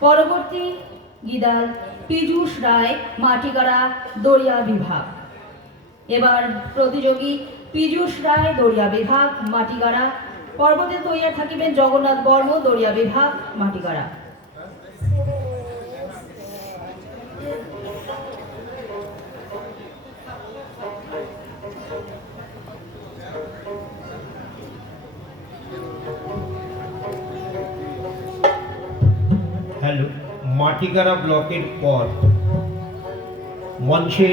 পরবর্তী গিদাল পীযূষ রায়, মাটিগাড়া, দরিয়া বিভাগ। এবার প্রতিযোগী পীযূষ রায়, দরিয়া বিভাগ, মাটিগাড়া। পর্বতে তৈরি থাকিবেন জগন্নাথ বর্ম দরিয়া বিভাগ, মাটিগাড়া। মাটিগাড়া ব্লকের পর মঞ্চে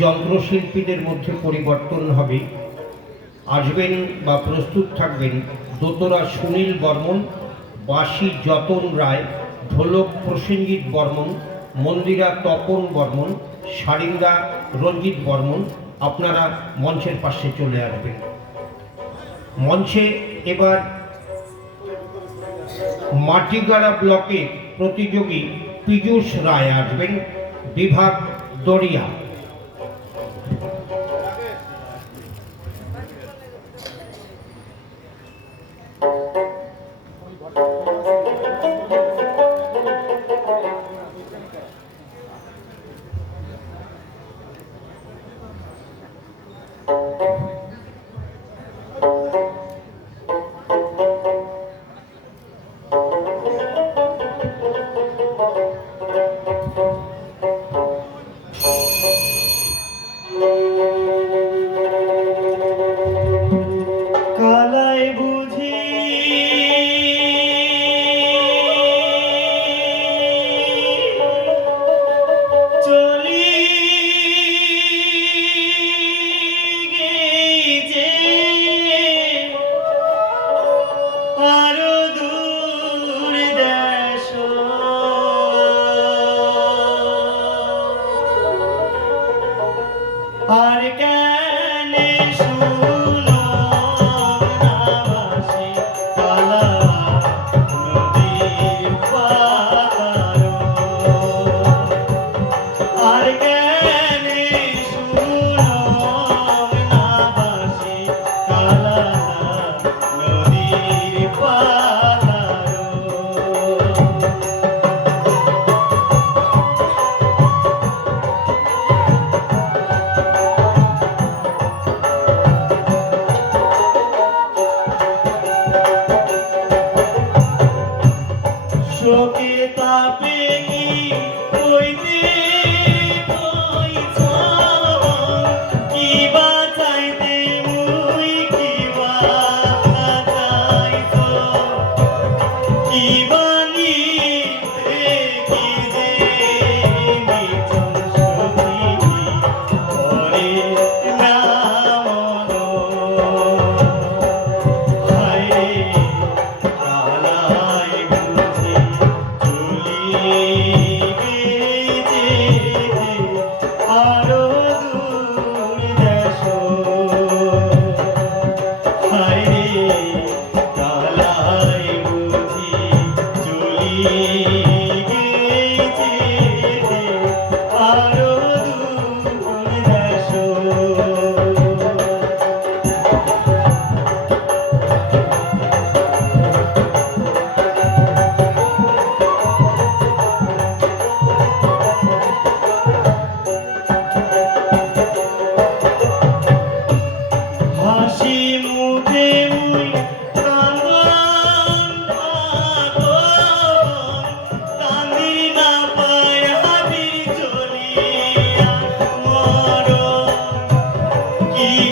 যন্ত্রশিল্পীদের মধ্যে পরিবর্তন হবে। আসবেন বা প্রস্তুত থাকবেন দোতরা সুনীল বর্মন, বাঁশি যতন রায়, ঢোলক প্রসেনজিৎ বর্মন, মন্দিরা তপন বর্মন, সারিন্দা রঞ্জিত বর্মন আপনারা মঞ্চের পাশে চলে আসবেন। মঞ্চে এবার মাটিগাড়া ব্লকে প্রতিযোগী পীযূষ রায় আসবেন বিভাগ দরিয়া। আর কেন শুনো না বাসি কালা নদীর পার আর কেন শুনো না বাসি কালা তাপে কি? হইতে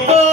people.